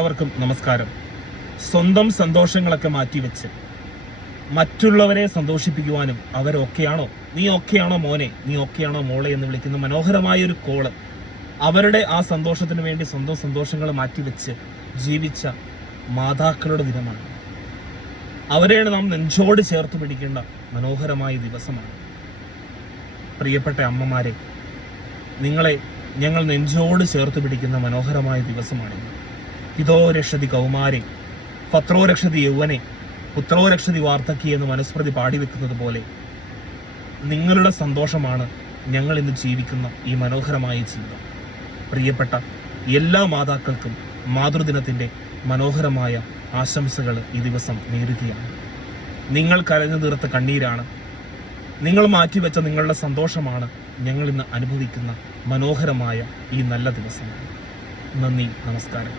എല്ലാവർക്കും നമസ്കാരം. സ്വന്തം സന്തോഷങ്ങളൊക്കെ മാറ്റിവെച്ച് മറ്റുള്ളവരെ സന്തോഷിപ്പിക്കുവാനും അവരൊക്കെയാണോ, നീ ഒക്കെയാണോ മോനെ, നീ ഒക്കെയാണോ മോളെ എന്ന് വിളിക്കുന്ന മനോഹരമായൊരു കോള്, അവരുടെ ആ സന്തോഷത്തിന് വേണ്ടി സ്വന്തം സന്തോഷങ്ങൾ മാറ്റിവെച്ച് ജീവിച്ച മാതാക്കളുടെ ദിനമാണ്. അവരെയാണ് നാം നെഞ്ചോട് ചേർത്ത് പിടിക്കേണ്ട മനോഹരമായ ദിവസമാണ്. പ്രിയപ്പെട്ട അമ്മമാരെ, നിങ്ങളെ ഞങ്ങൾ നെഞ്ചോട് ചേർത്ത് പിടിക്കുന്ന മനോഹരമായ ദിവസമാണിന്ന്. പിതോ രക്ഷതി കൗമാരെ, പത്രോ രക്ഷതി യൗവനെ, പുത്രോ രക്ഷതി വാർദ്ധക്കി എന്ന് മനുസ്മൃതി പാടിവെക്കുന്നത് പോലെ നിങ്ങളുടെ സന്തോഷമാണ് ഞങ്ങൾ ഇന്ന് ജീവിക്കുന്ന ഈ മനോഹരമായ ജീവിതം. പ്രിയപ്പെട്ട എല്ലാ മാതാക്കൾക്കും മാതൃദിനത്തിൻ്റെ മനോഹരമായ ആശംസകൾ ഈ ദിവസം നേരുകയാണ്. നിങ്ങൾ കരഞ്ഞു തീർത്ത കണ്ണീരാണ്, നിങ്ങൾ മാറ്റിവെച്ച നിങ്ങളുടെ സന്തോഷമാണ് ഞങ്ങൾ ഇന്ന് അനുഭവിക്കുന്ന മനോഹരമായ ഈ നല്ല ദിവസം. നന്ദി, നമസ്കാരം.